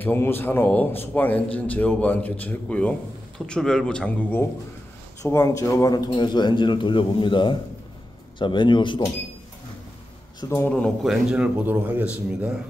경우 산호 소방 엔진 제어반 교체했고요. 토출 밸브 잠그고 소방 제어반을 통해서 엔진을 돌려봅니다. 자, 매뉴얼 수동으로 놓고 엔진을 보도록 하겠습니다.